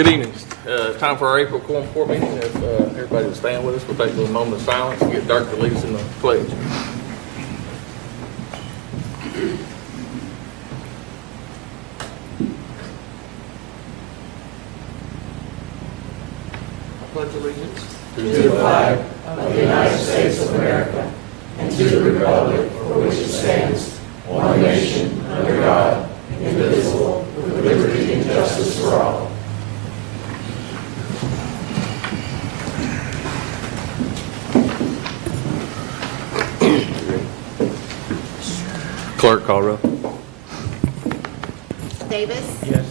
Good evening. Time for our April Quorum Court meeting. If everybody will stand with us, we'll take a little moment of silence and get Dirk to lead us in the pledge. I pledge allegiance to the flag of the United States of America and to the republic for which it stands, one nation, under God, indivisible, with liberty and justice for all. Clerk, call roll. Davis. Yes.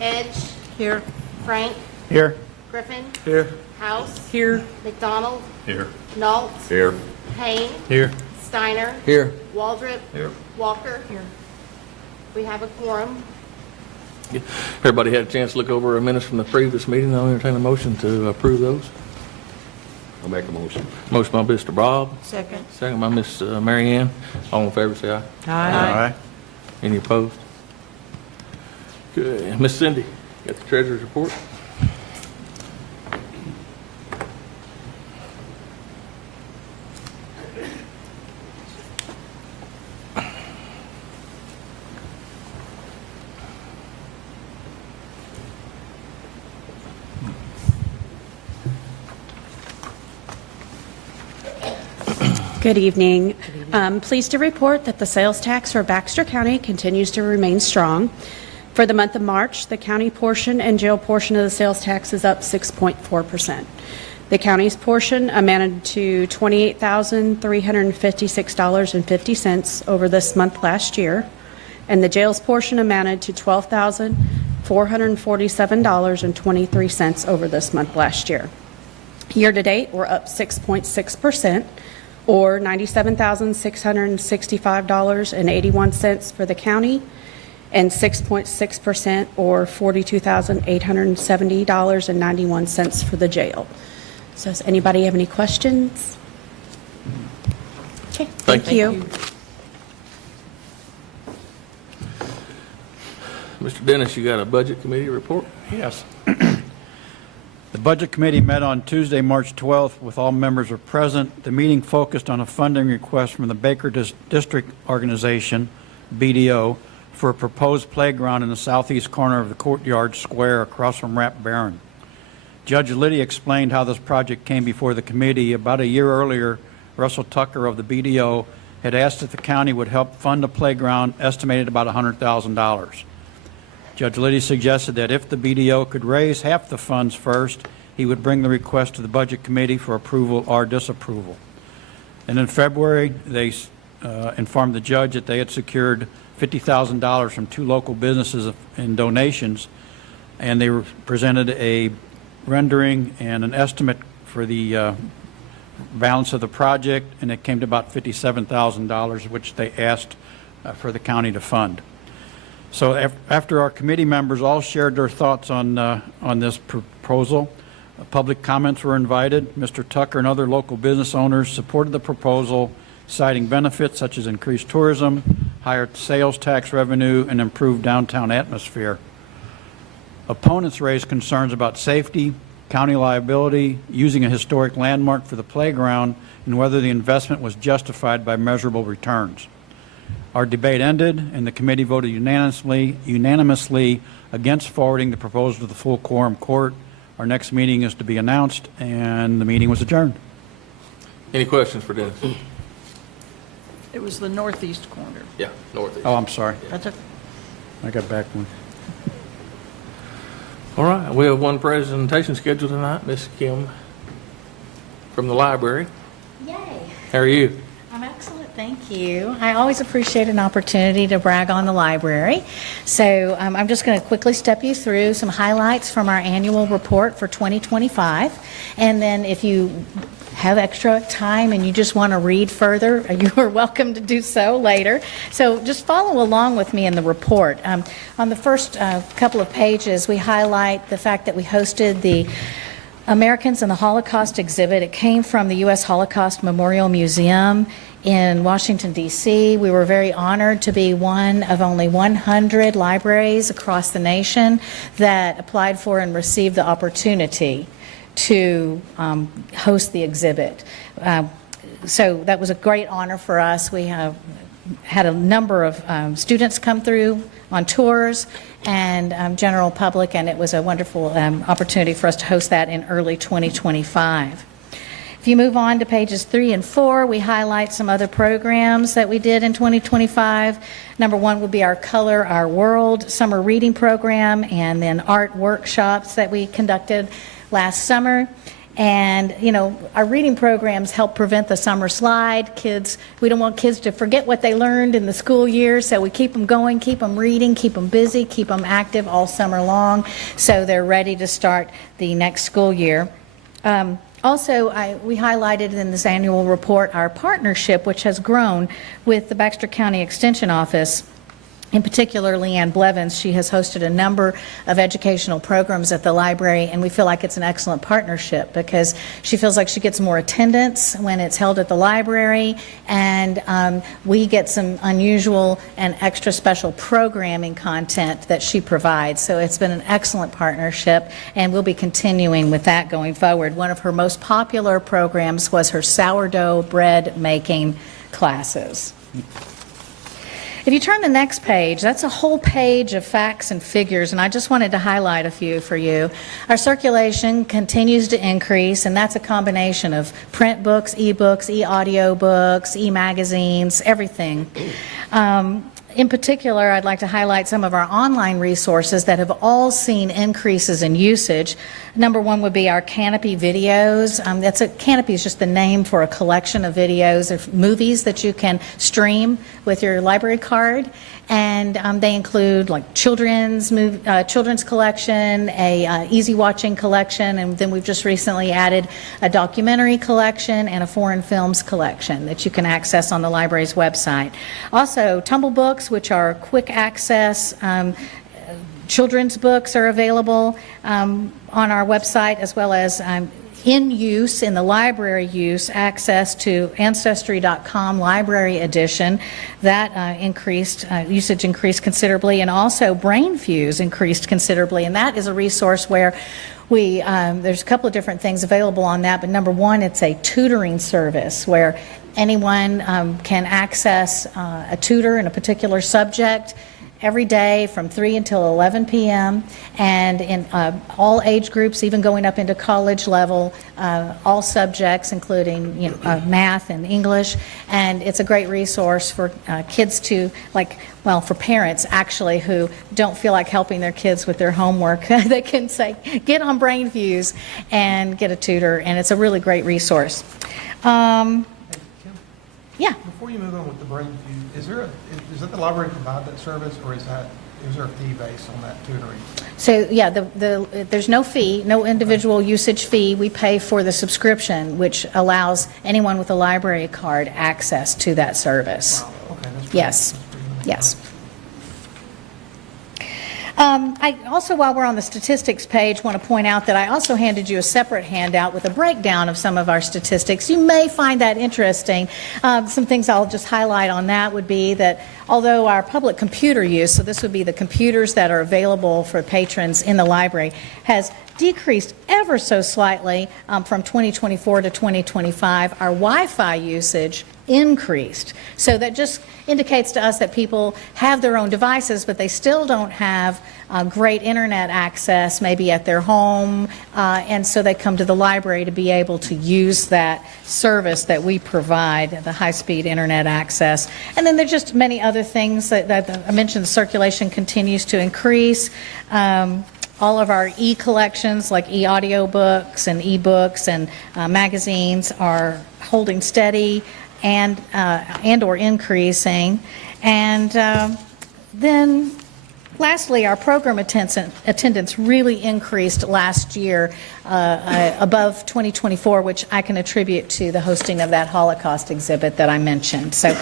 Edge. Here. Frank. Here. Griffin. Here. House. Here. McDonald. Here. Nault. Here. Payne. Here. Steiner. Here. Waldrop. Here. Walker. Here. We have a quorum. Everybody had a chance to look over minutes from the previous meeting. I'll entertain a motion to approve those. I'll make a motion. Motion by Mr. Bob. Second. Second by Miss Mary Ann. All in favor, say aye. Aye. Any opposed? Good. Miss Cindy, got the treasurer's report? Good evening. Pleased to report that the sales tax for Baxter County continues to remain strong. For the month of March, the county portion and jail portion of the sales tax is up 6.4%. The county's portion amounted to $28,356.50 over this month last year, and the jail's portion amounted to $12,447.23 over this month last year. Year to date, we're up 6.6%. or $97,665.81 for the county, and 6.6% or $42,870.91 for the jail. So does anybody have any questions? Okay, thank you. Mr. Dennis, you got a budget committee report? Yes. The Budget Committee met on Tuesday, March 12th, with all members were present. The meeting focused on a funding request from the Baker District Organization, BDO, for a proposed playground in the southeast corner of the Courtyard Square across from Rap Barron. Judge Liddy explained how this project came before the committee. About a year earlier, Russell Tucker of the BDO had asked if the county would help fund a playground estimated about $100,000. Judge Liddy suggested that if the BDO could raise half the funds first, he would bring the request to the Budget Committee for approval or disapproval. And in February, they informed the judge that they had secured $50,000 from two local businesses in donations, and they presented a rendering and an estimate for the balance of the project, and it came to about $57,000, which they asked for the county to fund. So after our committee members all shared their thoughts on this proposal, public comments were invited. Mr. Tucker and other local business owners supported the proposal, citing benefits such as increased tourism, higher sales tax revenue, and improved downtown atmosphere. Opponents raised concerns about safety, county liability, using a historic landmark for the playground, and whether the investment was justified by measurable returns. Our debate ended, and the committee voted unanimously against forwarding the proposal to the full quorum court. Our next meeting is to be announced, and the meeting was adjourned. Any questions for Dennis? It was the northeast corner. Yeah, northeast. Oh, I'm sorry. That's a, I got back one. All right, we have one presentation scheduled tonight, Miss Kim from the library. Yay. How are you? I'm excellent, thank you. I always appreciate an opportunity to brag on the library. So I'm just going to quickly step you through some highlights from our annual report for 2025. And then if you have extra time and you just want to read further, you are welcome to do so later. So just follow along with me in the report. On the first couple of pages, we highlight the fact that we hosted the Americans in the Holocaust exhibit. It came from the U.S. Holocaust Memorial Museum in Washington, D.C. We were very honored to be one of only 100 libraries across the nation that applied for and received the opportunity to host the exhibit. So that was a great honor for us. We have had a number of students come through on tours and general public, and it was a wonderful opportunity for us to host that in early 2025. If you move on to pages 3 and 4, we highlight some other programs that we did in 2025. Number one would be our Color Our World summer reading program, and then art workshops that we conducted last summer. And, you know, our reading programs help prevent the summer slide. We don't want kids to forget what they learned in the school year, so we keep them going, keep them reading, keep them busy, keep them active all summer long, so they're ready to start the next school year. Also, we highlighted in this annual report our partnership, which has grown with the Baxter County Extension Office. In particular, Leanne Blevins, she has hosted a number of educational programs at the library, and we feel like it's an excellent partnership because she feels like she gets more attendance when it's held at the library, and we get some unusual and extra special programming content that she provides. So it's been an excellent partnership, and we'll be continuing with that going forward. One of her most popular programs was her sourdough bread making classes. If you turn the next page, that's a whole page of facts and figures, and I just wanted to highlight a few for you. Our circulation continues to increase, and that's a combination of print books, e-books, e-audio books, e-magazines, everything. In particular, I'd like to highlight some of our online resources that have all seen increases in usage. Number one would be our Canopy videos. Canopy is just the name for a collection of videos of movies that you can stream with your library card, and they include like children's collection, a easy watching collection, and then we've just recently added a documentary collection and a foreign films collection that you can access on the library's website. Also, Tumble Books, which are quick access children's books, are available on our website, as well as in use, in the library use, access to Ancestry.com Library Edition. That usage increased considerably, and also BrainFuse increased considerably, and that is a resource where there's a couple of different things available on that, but number one, it's a tutoring service where anyone can access a tutor in a particular subject every day from 3 until 11 p.m. and in all age groups, even going up into college level, all subjects, including math and English. And it's a great resource for kids for parents actually who don't feel like helping their kids with their homework. They can say, get on BrainFuse and get a tutor, and it's a really great resource. Yeah. Before you move on with the BrainFuse, is that the library provide that service, or is there a fee based on that tutoring? So yeah, there's no fee, no individual usage fee. We pay for the subscription, which allows anyone with a library card access to that service. Wow. Okay. Yes. Yes. I also, while we're on the statistics page, want to point out that I also handed you a separate handout with a breakdown of some of our statistics. You may find that interesting. Some things I'll just highlight on that would be that although our public computer use, so this would be the computers that are available for patrons in the library, has decreased ever so slightly from 2024 to 2025, our Wi-Fi usage increased. So that just indicates to us that people have their own devices, but they still don't have great internet access maybe at their home, and so they come to the library to be able to use that service that we provide, the high-speed internet access. And then there's just many other things that I mentioned. The circulation continues to increase. All of our e-collections, like e-audio books and e-books and magazines, are holding steady and or increasing. And then lastly, our program attendance really increased last year above 2024, which I can attribute to the hosting of that Holocaust exhibit that I mentioned. So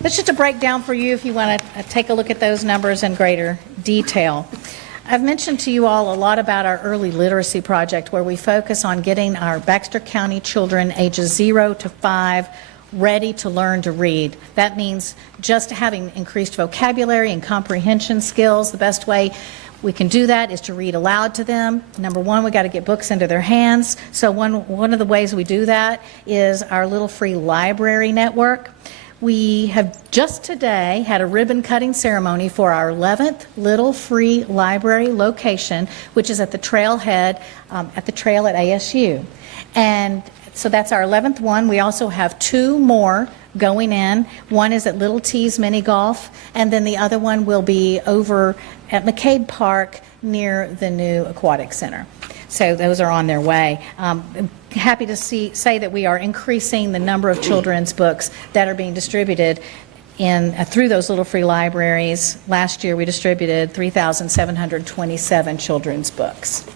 that's just a breakdown for you if you want to take a look at those numbers in greater detail. I've mentioned to you all a lot about our early literacy project where we focus on getting our Baxter County children ages 0 to 5 ready to learn to read. That means just having increased vocabulary and comprehension skills. The best way we can do that is to read aloud to them. Number one, we got to get books into their hands. So one of the ways we do that is our Little Free Library Network. We have just today had a ribbon cutting ceremony for our 11th Little Free Library location, which is at the trailhead at the trail at ASU. And so that's our 11th one. We also have 2 more going in. One is at Little T's Mini Golf, and then the other one will be over at McCabe Park near the new Aquatic Center. So those are on their way. Happy to say that we are increasing the number of children's books that are being distributed through those Little Free Libraries. Last year we distributed 3,727 children's books.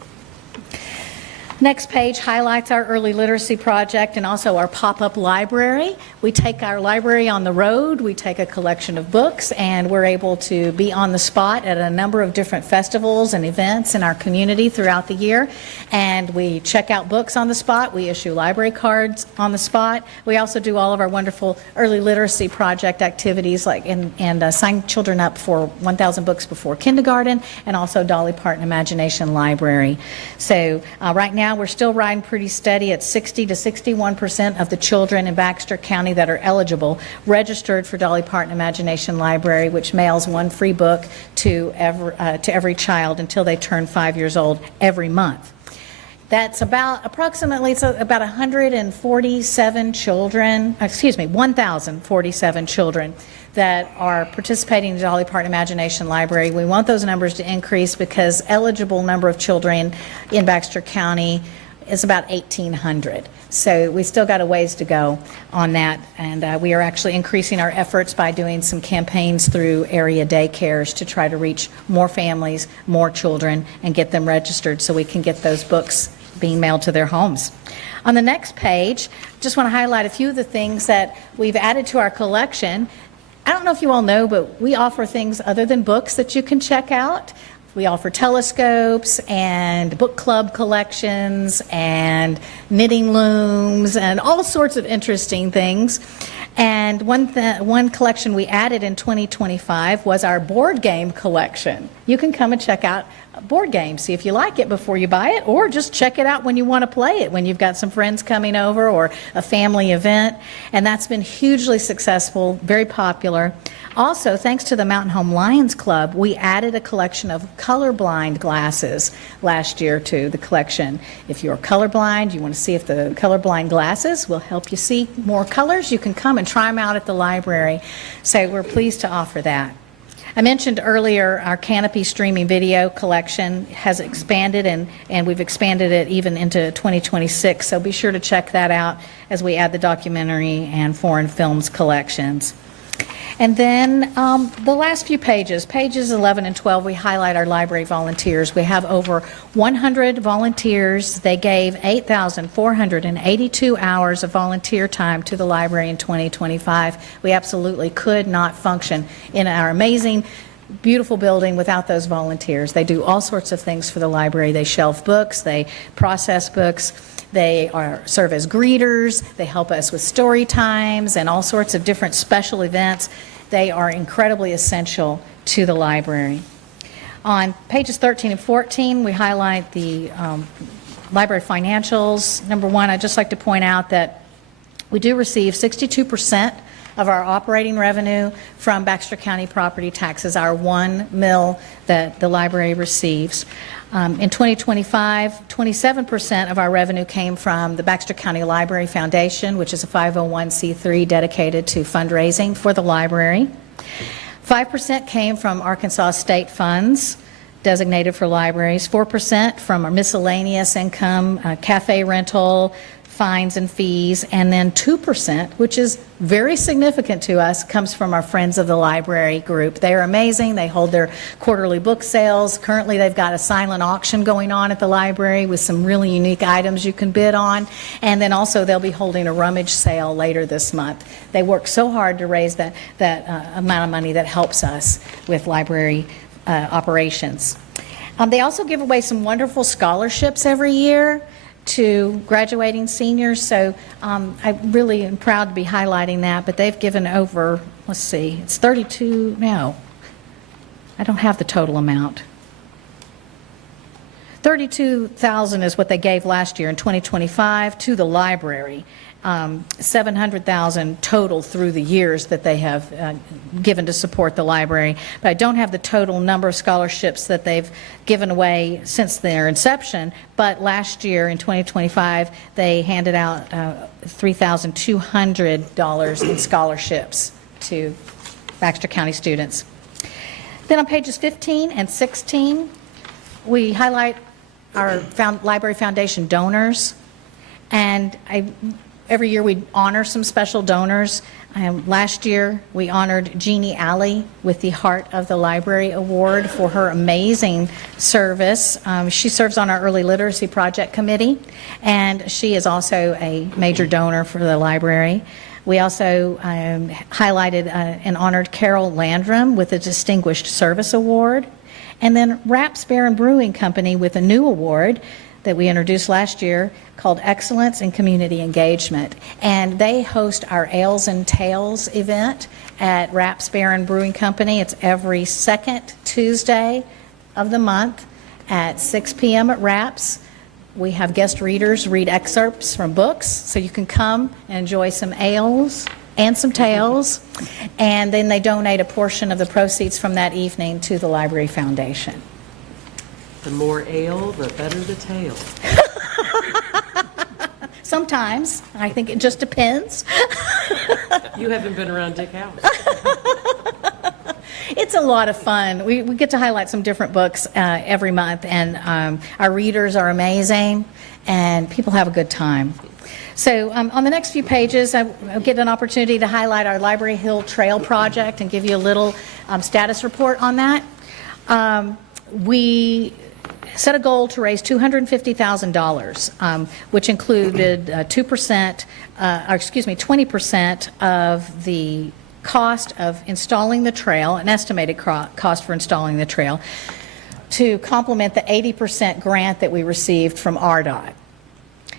Next page highlights our early literacy project and also our pop-up library. We take our library on the road, we take a collection of books, and we're able to be on the spot at a number of different festivals and events in our community throughout the year. And we check out books on the spot, we issue library cards on the spot. We also do all of our wonderful early literacy project activities like and sign children up for 1,000 books before kindergarten, and also Dolly Parton Imagination Library. So right now we're still riding pretty steady at 60 to 61% of the children in Baxter County that are eligible registered for Dolly Parton Imagination Library, which mails 1 free book to every child until they turn 5 years old every month. That's about 147 children, 1,047 children that are participating in the Dolly Parton Imagination Library. We want those numbers to increase because eligible number of children in Baxter County is about 1,800. So we still got a ways to go on that, and we are actually increasing our efforts by doing some campaigns through area daycares to try to reach more families, more children, and get them registered so we can get those books being mailed to their homes. On the next page, just want to highlight a few of the things that we've added to our collection. I don't know if you all know, but we offer things other than books that you can check out. We offer telescopes and book club collections and knitting looms and all sorts of interesting things. And one collection we added in 2025 was our board game collection. You can come and check out board games, see if you like it before you buy it, or just check it out when you want to play it, when you've got some friends coming over or a family event. And that's been hugely successful, very popular. Also, thanks to the Mountain Home Lions Club, we added a collection of colorblind glasses last year to the collection. If you're colorblind, you want to see if the colorblind glasses will help you see more colors, you can come and try them out at the library. So we're pleased to offer that. I mentioned earlier our Canopy streaming video collection has expanded, and we've expanded it even into 2026, so be sure to check that out as we add the documentary and foreign films collections. And then the last few pages, pages 11 and 12, we highlight our library volunteers. We have over 100 volunteers. They gave 8,482 hours of volunteer time to the library in 2025. We absolutely could not function in our amazing, beautiful building without those volunteers. They do all sorts of things for the library. They shelf books, they process books, they serve as greeters, they help us with story times and all sorts of different special events. They are incredibly essential to the library. On pages 13 and 14, we highlight the library financials. Number one, I'd just like to point out that we do receive 62% of our operating revenue from Baxter County property taxes, our 1 mil that the library receives. In 2025, 27% of our revenue came from the Baxter County Library Foundation, which is a 501c3 dedicated to fundraising for the library. 5% came from Arkansas state funds designated for libraries, 4% from our miscellaneous income, cafe rental, fines and fees, and then 2%, which is very significant to us, comes from our Friends of the Library group. They are amazing. They hold their quarterly book sales. Currently, they've got a silent auction going on at the library with some really unique items you can bid on. And then also they'll be holding a rummage sale later this month. They work so hard to raise that amount of money that helps us with library operations. They also give away some wonderful scholarships every year to graduating seniors, so I really am proud to be highlighting that, but they've given over, let's see, it's 32, no, I don't have the total amount. 32,000 is what they gave last year in 2025 to the library. 700,000 total through the years that they have given to support the library. But I don't have the total number of scholarships that they've given away since their inception. But last year in 2025, they handed out $3,200 in scholarships to Baxter County students. Then on pages 15 and 16, we highlight our Library Foundation donors. And every year we honor some special donors. Last year we honored Jeannie Alley with the Heart of the Library Award for her amazing service. She serves on our Early Literacy Project Committee, and she is also a major donor for the library. We also highlighted and honored Carol Landrum with a Distinguished Service Award. And then Baxter Brewing Company with a new award that we introduced last year called Excellence in Community Engagement. And they host our Ales and Tales event at Baxter Brewing Company. It's every second Tuesday of the month at 6 p.m. at Raps. We have guest readers read excerpts from books, so you can come and enjoy some ales and some tales, and then they donate a portion of the proceeds from that evening to the Library Foundation. The more ale, the better the tale. Sometimes. I think it just depends. You haven't been around Dick House. It's a lot of fun. We get to highlight some different books every month, and our readers are amazing, and people have a good time. So on the next few pages, I'll get an opportunity to highlight our Library Hill Trail project and give you a little status report on that. We set a goal to raise $250,000, which included 20% of the cost of installing the trail, an estimated cost for installing the trail, to complement the 80% grant that we received from RDOT.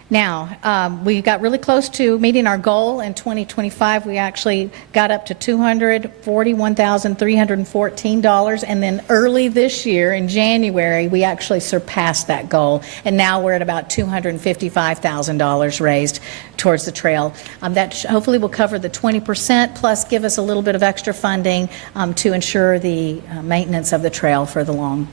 Now, we got really close to meeting our goal in 2025. We actually got up to $241,314, and then early this year, in January, we actually surpassed that goal, and now we're at about $255,000 raised towards the trail. That hopefully will cover the 20%, plus give us a little bit of extra funding to ensure the maintenance of the trail for the long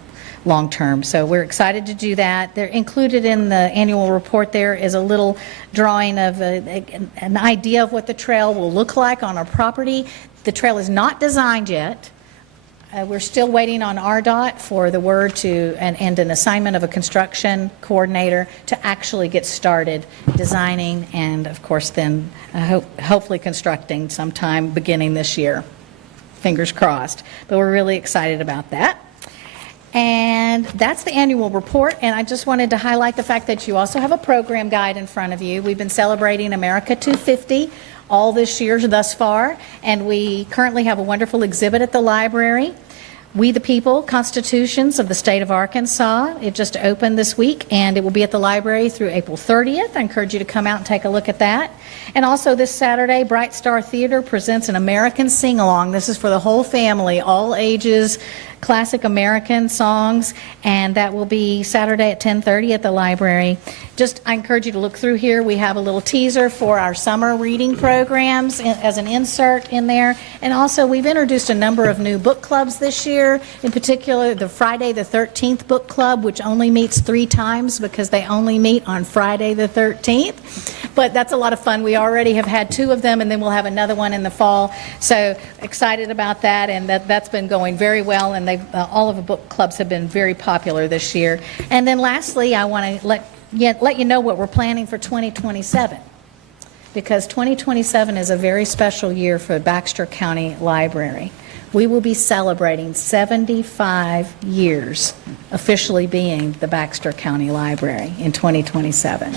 term. So we're excited to do that. They're included in the annual report. There is a little drawing of an idea of what the trail will look like on our property. The trail is not designed yet. We're still waiting on RDOT for the word to and an assignment of a construction coordinator to actually get started designing and, of course, then hopefully constructing sometime beginning this year. Fingers crossed. But we're really excited about that. And that's the annual report, and I just wanted to highlight the fact that you also have a program guide in front of you. We've been celebrating America 250 all this year thus far, and we currently have a wonderful exhibit at the library. We the People, Constitutions of the State of Arkansas. It just opened this week, and it will be at the library through April 30th. I encourage you to come out and take a look at that. And also this Saturday, Bright Star Theater presents an American sing-along. This is for the whole family, all ages, classic American songs, and that will be Saturday at 10:30 at the library. I encourage you to look through here. We have a little teaser for our summer reading programs as an insert in there, and also we've introduced a number of new book clubs this year, in particular the Friday the 13th book club, which only meets 3 times because they only meet on Friday the 13th, but that's a lot of fun. We already have had 2 of them, and then we'll have another one in the fall, so excited about that, and that's been going very well, and all of the book clubs have been very popular this year. And then lastly, I want to let you know what we're planning for 2027, because 2027 is a very special year for Baxter County Library. We will be celebrating 75 years officially being the Baxter County Library in 2027.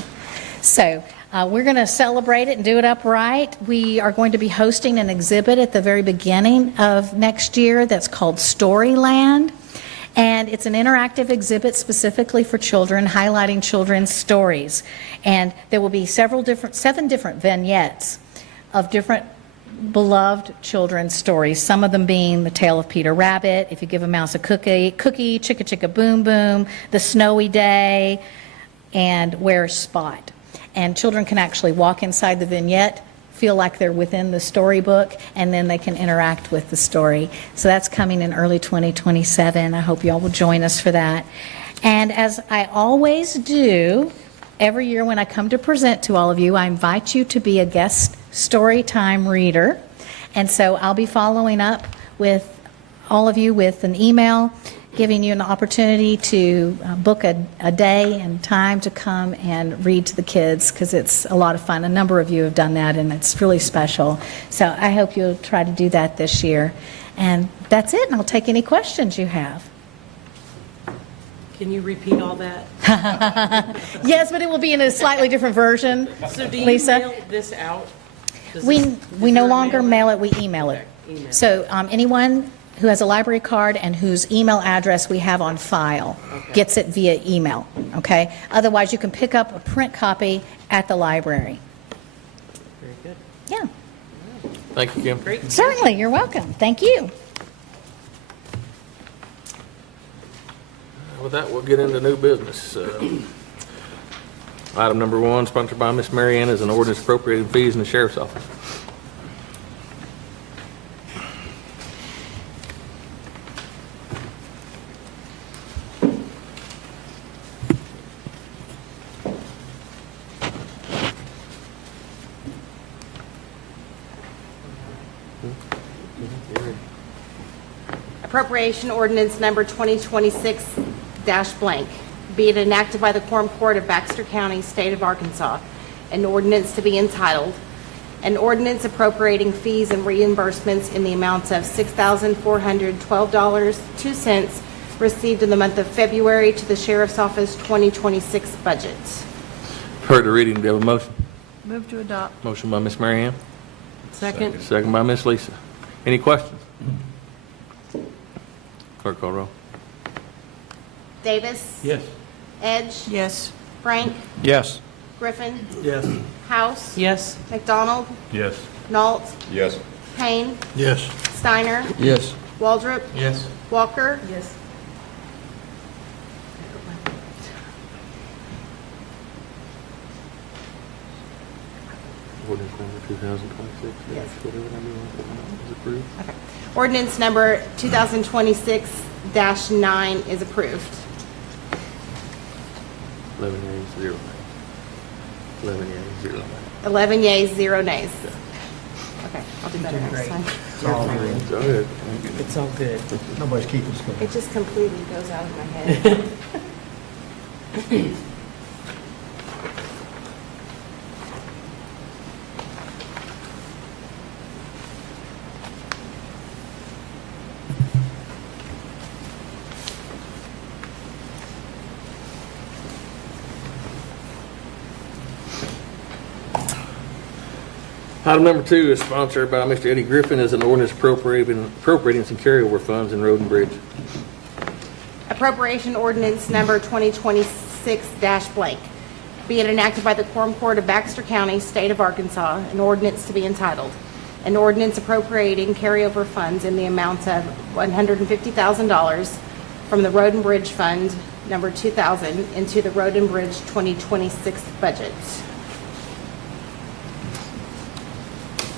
So we're going to celebrate it and do it upright. We are going to be hosting an exhibit at the very beginning of next year that's called Storyland. And it's an interactive exhibit specifically for children, highlighting children's stories. And there will be seven different vignettes of different beloved children's stories, some of them being The Tale of Peter Rabbit, If You Give a Mouse a Cookie, Chicka Chicka Boom Boom, The Snowy Day, and Where's Spot. And children can actually walk inside the vignette, feel like they're within the storybook, and then they can interact with the story. So that's coming in early 2027. I hope you all will join us for that. And as I always do, every year when I come to present to all of you, I invite you to be a guest story time reader. And so I'll be following up with all of you with an email, giving you an opportunity to book a day and time to come and read to the kids, because it's a lot of fun. A number of you have done that, and it's really special. So I hope you'll try to do that this year. And that's it, and I'll take any questions you have. Can you repeat all that? Yes, but it will be in a slightly different version. So do you Lisa? mail this out? We Is no there a longer mail it, we email it. Okay, email. So anyone who has a library card and whose email address we have on file gets it via email, okay? Otherwise, you can pick up a print copy at the library. Very good. Yeah, Thank you, Kim. Great. certainly, you're welcome. Thank you. With that, we'll get into new business. Item number 1, sponsored by Miss Mary Ann, is an ordinance appropriating fees in the sheriff's office. Appropriation ordinance number 2026-blank, be it enacted by the Quorum Court of Baxter County, State of Arkansas, an ordinance to be entitled, an ordinance appropriating fees and reimbursements in the amounts of $6,412.02 received in the month of February to the Sheriff's Office 2026 budget. Heard the reading, do you have a motion? Move to adopt. Motion by Miss Mary Ann, Second? second by Miss Lisa. Any questions? Clerk call roll. Davis? Yes. Edge? Yes. Frank? Yes. Griffin? Yes. House? Yes. McDonald? Yes. Nault? Yes. Payne? Yes. Steiner? Yes. Waldrop? Yes. Walker? Yes. Ordinance number 2026. Yes. Whatever number you want to put on is approved. Okay. Ordinance number 2026-9 is approved. 11 yeas, 0 nays. 11 yeas, 0 nays. 11 yeas, 0 nays. Okay, I'll do better next great. time. It's all good. Go ahead. It's all good. Nobody's keeping score. It just completely goes out of my head. Item number 2 is sponsored by Mr. Eddie Griffin, is an ordinance appropriating some carryover funds in Road and Bridge. Appropriation ordinance number 2026-blank. Be it enacted by the Quorum Court of Baxter County, State of Arkansas, an ordinance to be entitled, an ordinance appropriating carryover funds in the amount of $150,000 from the Road and Bridge Fund number 2000 into the Road and Bridge 2026 budget.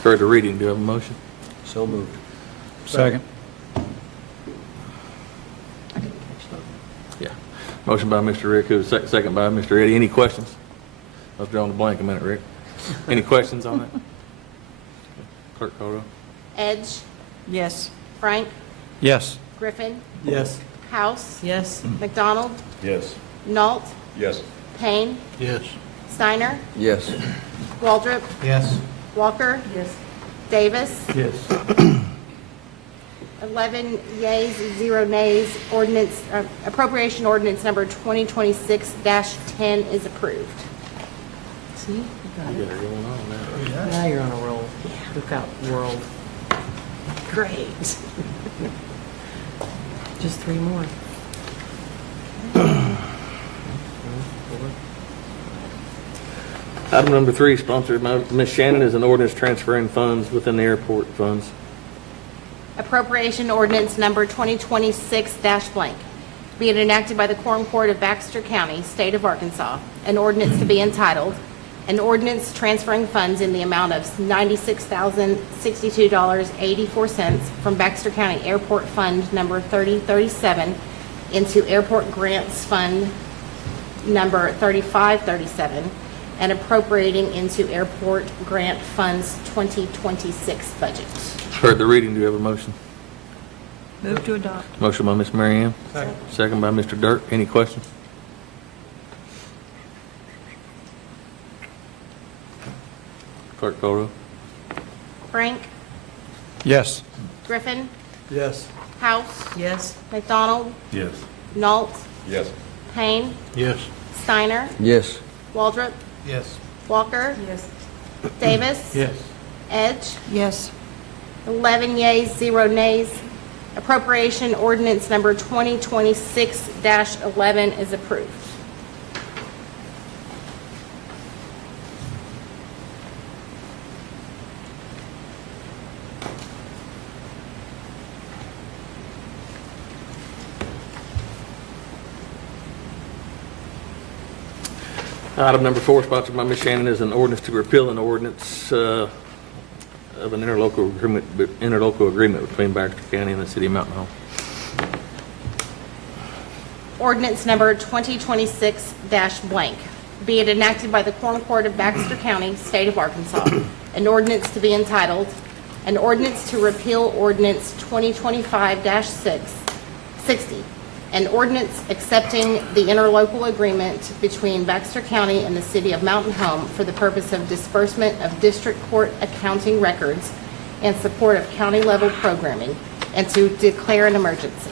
Heard the reading, do you have a motion? So moved. Second. Yeah. Motion by Mr. Rick, who's second by Mr. Eddie. Any questions? I was drawing a blank a minute, Rick. Any questions on that? Clerk call roll. Edge, Yes. Frank, Yes. Griffin, Yes. House, Yes. McDonald, Yes. Nault, Yes. Payne, Yes. Steiner, Yes. Waldrop, Yes. Walker, Yes. Davis, Yes. 11 yeas, 0 nays. Ordinance, appropriation ordinance number 2026-10 is approved. See? You got You it. got her going on now. Now you're on a roll. Look out, world. Great. Just 3 more. Item number 3, sponsored by Ms. Shannon, is an ordinance transferring funds within the airport funds. Appropriation ordinance number 2026-blank. Be it enacted by the Quorum Court of Baxter County, State of Arkansas, an ordinance to be entitled, an ordinance transferring funds in the amount of $96,062.84 from Baxter County Airport Fund number 3037 into Airport Grants Fund number 3537, and appropriating into Airport Grant Funds 2026 budget. Heard the reading, do you have a motion? Move to adopt. Motion by Ms. Mary Ann, Second. second by Mr. Dirk. Any questions? Clerk call roll. Frank? Yes. Griffin? Yes. House? Yes. McDonald? Yes. Nault? Yes. Payne? Yes. Steiner? Yes. Waldrop? Yes. Walker? Yes. Davis? Yes. Edge? Yes. 11 yeas, 0 nays. Appropriation ordinance number 2026-11 is approved. Item number 4, sponsored by Ms. Shannon, is an ordinance to repeal an ordinance of an interlocal agreement between Baxter County and the City of Mountain Home. Ordinance number 2026-blank. Be it enacted by the Quorum Court of Baxter County, State of Arkansas, an ordinance to be entitled, an ordinance to repeal ordinance 2025-60, an ordinance accepting the interlocal agreement between Baxter County and the City of Mountain Home for the purpose of disbursement of district court accounting records and support of county-level programming, and to declare an emergency.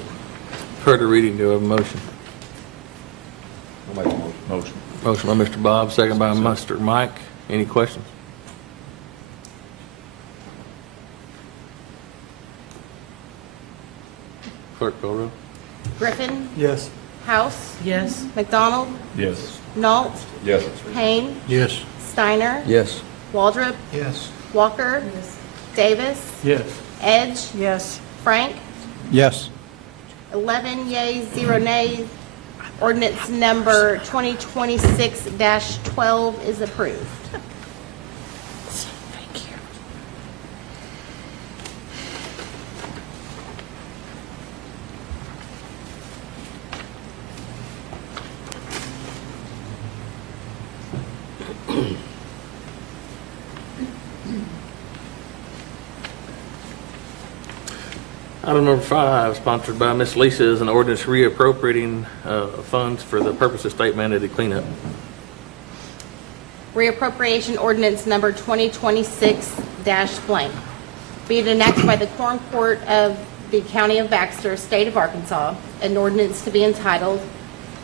Heard the reading, do I have a motion? I'll make a motion. Motion. Motion by Mr. Bob, second by Mr. Mike. Any questions? Clerk call roll. Griffin? Yes. House? Yes. McDonald? Yes. Nault? Yes. Payne? Yes. Steiner? Yes. Waldrop? Yes. Walker? Davis? Yes. Edge? Yes. Frank? Yes. 11 yeas, 0 nays. Ordinance number 2026-12 is approved. Thank you. Item number 5, sponsored by Ms. Lisa, is an ordinance reappropriating funds for the purpose of state mandated cleanup. Reappropriation ordinance number 2026-blank. Be it enacted by the Quorum Court of the County of Baxter, State of Arkansas, an ordinance to be entitled,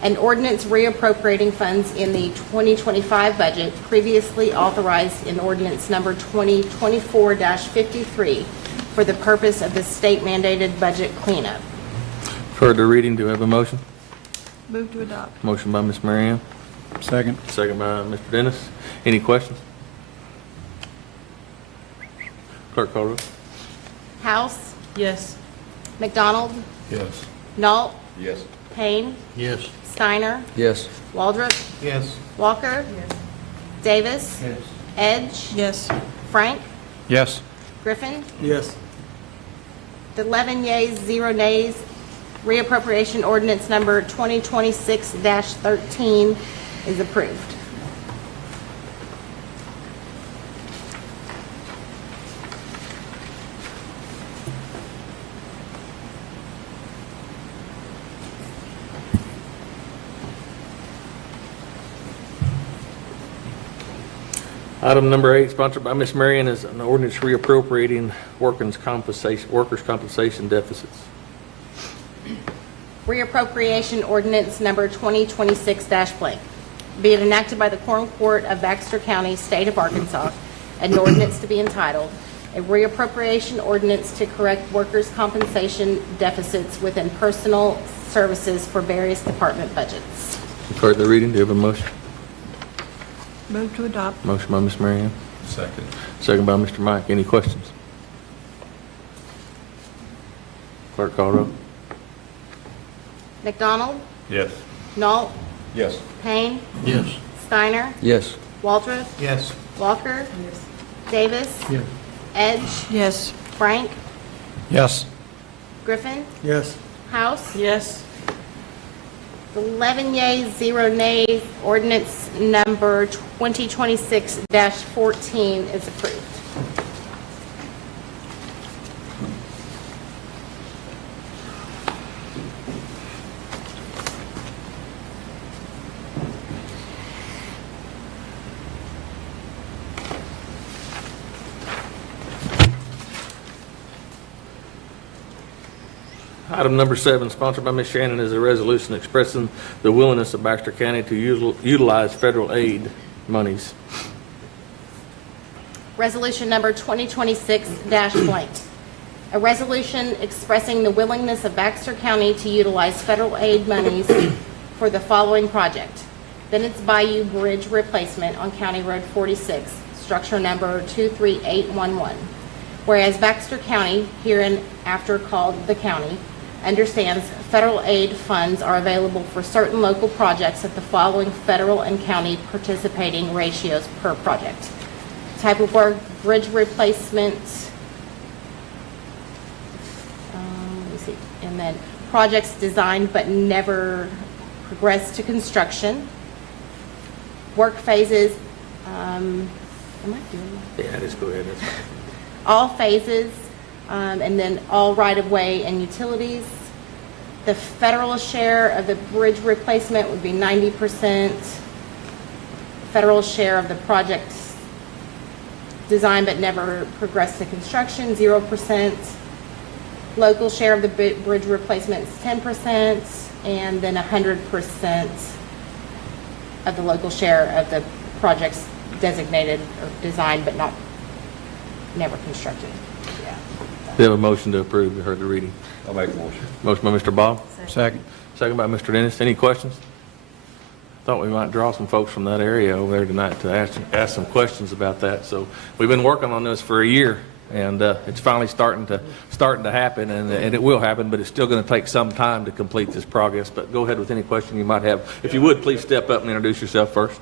an ordinance reappropriating funds in the 2025 budget previously authorized in ordinance number 2024-53 for the purpose of the state mandated budget cleanup. Heard the reading, do I have a motion? Move to adopt. Motion by Ms. Mary Ann, Second. second by Mr. Dennis. Any questions? Clerk call roll. House? Yes. McDonald? Yes. Nault? Yes. Payne? Yes. Steiner? Yes. Waldrop? Yes. Walker? Davis? Yes. Edge? Yes. Frank? Yes. Griffin? Yes. 11 yeas, 0 nays. Reappropriation ordinance number 2026-13 is approved. Item number 8, sponsored by Ms. Marion, is an ordinance reappropriating workers' compensation deficits. Reappropriation ordinance number 2026-blank. Be it enacted by the Quorum Court of Baxter County, State of Arkansas, an ordinance to be entitled, a reappropriation ordinance to correct workers' compensation deficits within personal services for various department budgets. You've heard the reading. Do you have a motion? Move to adopt. Motion by Ms. Mary Ann, Second. second by Mr. Mike. Any questions? Clerk call roll. McDonald? Yes. Nault? Yes. Payne? Yes. Steiner? Yes. Waldrop? Yes. Walker? Davis? Yes. Edge? Yes. Frank? Yes. Griffin? Yes. House? Yes. 11 yeas, 0 nays. Ordinance number 2026-14 is approved. Item number 7, sponsored by Ms. Shannon, is a resolution expressing the willingness of Baxter County to utilize federal aid monies. Resolution number 2026-blank. A resolution expressing the willingness of Baxter County to utilize federal aid monies for the following project: Bennett's Bayou Bridge replacement on County Road 46, structure number 23811. Whereas Baxter County, hereinafter called the county, understands federal aid funds are available for certain local projects at the following federal and county participating ratios per project. Type of work: bridge replacement, let me see, and then projects designed but never progressed to construction. Work phases, am I doing that? Yeah, just go ahead. That's fine. All phases, and then all right-of-way and utilities. The federal share of the bridge replacement would be 90%. Federal share of the project designed but never progressed to construction, 0%. Local share of the bridge replacement is 10%, and then 100% of the local share of the projects designated or designed but never constructed. Yeah. We have a motion to approve. You heard the reading. I'll make a motion. Motion by Mr. Bob, Second. second by Mr. Dennis. Any questions? Thought we might draw some folks from that area over there tonight to ask some questions about that. So we've been working on this for a year, and it's finally starting to happen, and it will happen, but it's still going to take some time to complete this progress. But go ahead with any question you might have. If you would, please step up and introduce yourself first.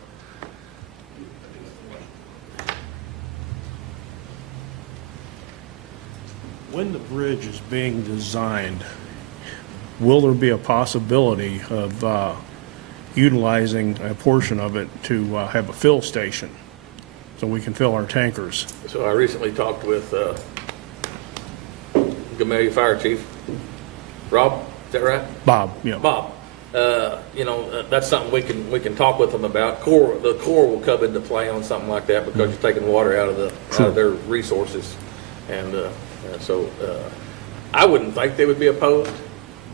When the bridge is being designed, will there be a possibility of utilizing a portion of it to have a fill station so we can fill our tankers? So I recently talked with Gamelia Fire Chief Rob. Is that right? Bob, yeah. Bob. That's something we can talk with them about. The Corps will come into play on something like that because you're taking water out of their resources, and so I wouldn't think they would be opposed,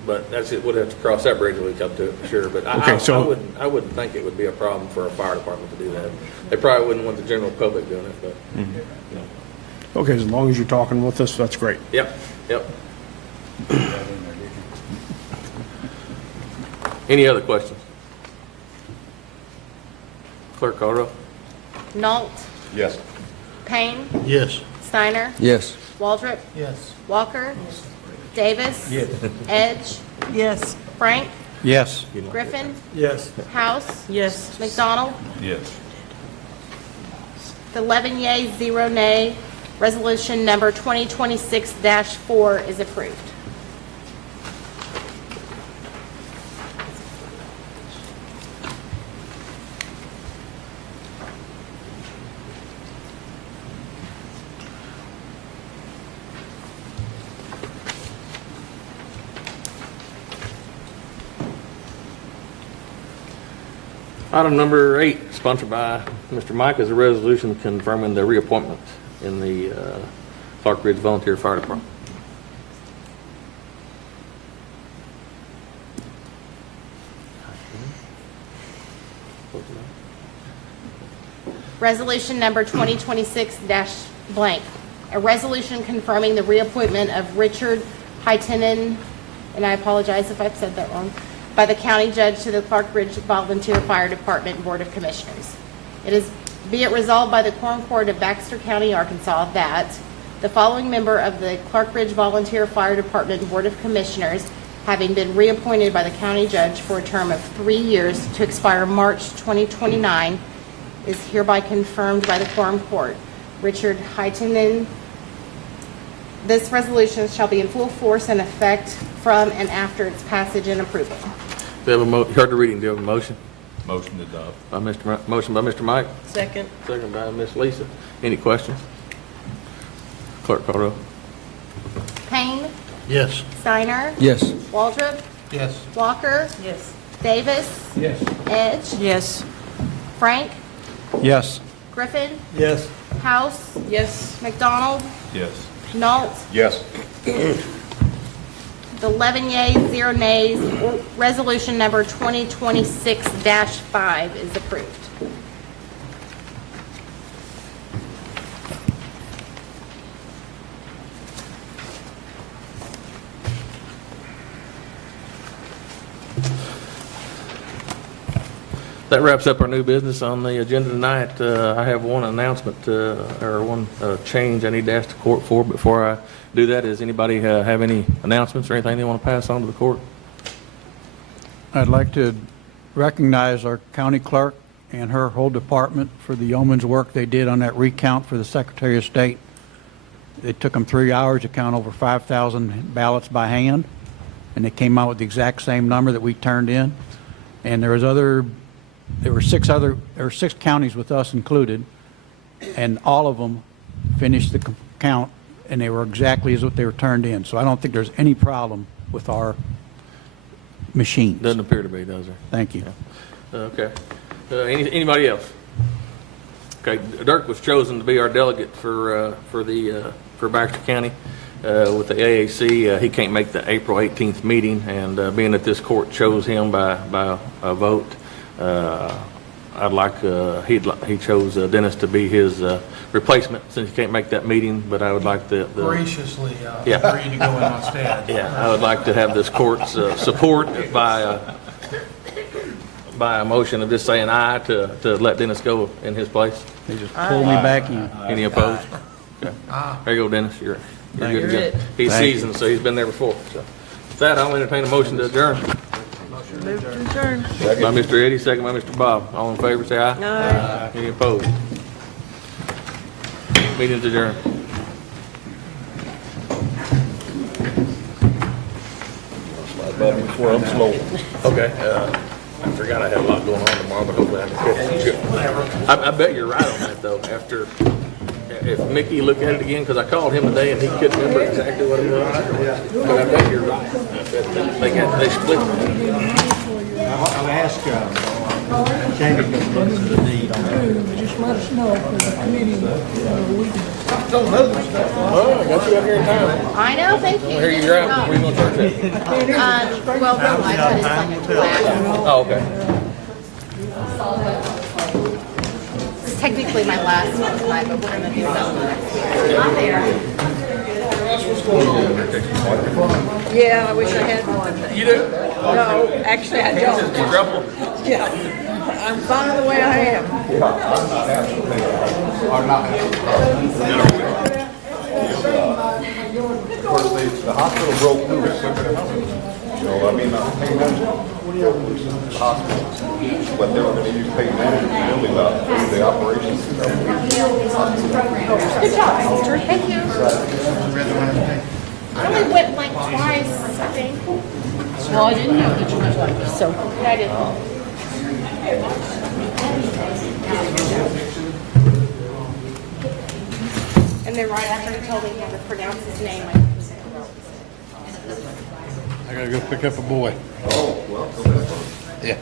but that's it. We'll have to cross that bridge when we come to it for sure. But I wouldn't think it would be a problem for a fire department to do that. They probably wouldn't want the general public doing it, but Okay, as long as you're talking with us, that's great. Yep. Any other questions? Clerk call roll. Nault? Yes. Payne? Yes. Steiner? Yes. Waldrop? Yes. Walker? Davis? Edge? Yes. Frank? Yes. Griffin? Yes. House? Yes. McDonald? Yes. 11 yeas, 0 nay. Resolution number 2026-4 is approved. Item number 8, sponsored by Mr. Mike, is a resolution confirming the reappointment in the Clark Ridge Volunteer Fire Department. Resolution number 2026-blank. A resolution confirming the reappointment of Richard Heitinen and I apologize if I've said that wrong, by the county judge to the Clark Ridge Volunteer Fire Department Board of Commissioners. Be it resolved by the Quorum Court of Baxter County, Arkansas, that the following member of the Clark Ridge Volunteer Fire Department Board of Commissioners, having been reappointed by the county judge for a term of 3 years to expire March 2029, is hereby confirmed by the Quorum Court. Richard Heitinen. This resolution shall be in full force and effect from and after its passage and approval. Do you have a heard the reading, do you have a motion? Motion to adopt. Motion by Mr. Mike, Second. second by Miss Lisa. Any questions? Clerk call roll. Payne. Yes. Steiner. Yes. Waldrop. Yes. Walker. Yes. Davis. Yes. Edge. Yes. Frank. Yes. Griffin. Yes. House. Yes. McDonald. Yes. Nault. Yes. 11 yeas, 0 nays. Resolution number 2026-5 is approved. That wraps up our new business on the agenda tonight. I have one announcement, or one change I need to ask the court for. Before I do that, does anybody have any announcements or anything they want to pass on to the court? I'd like to recognize our county clerk and her whole department for the yeoman's work they did on that recount for the Secretary of State. It took them 3 hours to count over 5,000 ballots by hand, and they came out with the exact same number that we turned in. And there were 6 counties with us included, and all of them finished the count, and they were exactly as what they were turned in. So I don't think there's any problem with our machines. Doesn't appear to be, does there? Thank you. Okay. Anybody else? Okay, Dirk was chosen to be our delegate for Baxter County with the AAC. He can't make the April 18th meeting, and being that this court chose him by a vote, he chose Dennis to be his replacement since he can't make that meeting. But I would like the Graciously Yeah. agree to go in instead. yeah, I would like to have this court's support by a motion of just saying aye to let Dennis go in his place. They just pulled me back in. Any opposed? Okay. There you go, Dennis. You're good to go. you. He's Thank you. seasoned, so he's been there before. So with that, I'll entertain a motion to adjourn. Move to adjourn. By Mr. Eddie, second by Mr. Bob. All in favor, say aye. Aye. Any opposed? Meeting's adjourned. Before I'm slow. Okay, I forgot I had a lot going on tomorrow, but hopefully I can catch it. I bet you're right on that, though, if Mickey looked at it again, because I called him today and he couldn't remember exactly what it was. But I bet you're right. I bet they split it. I'll ask Jamie to look into the deed on that. Just let us know for the committee, we can. Oh, I got you up here in time. I know, thank you. Here you're out. Where you gonna church at? Well, no, I thought it's like a class. Oh, okay. It's technically my last one tonight, but we're gonna do something next year. Yeah, I wish I had one. You do? No, actually, I don't. You trouble? Yeah. I'm fine the way I am. Of course, the hospital broke loose. So, I mean, pain management broke loose in the hospital. But they were going to use pain management to build up the operations. Good job, Baxter. Thank you. I only went like twice, I think. Well, I didn't know that you went like this, so. I didn't. And then right after he told me how to pronounce his name, I gotta go pick up a boy. Oh, well. Yeah.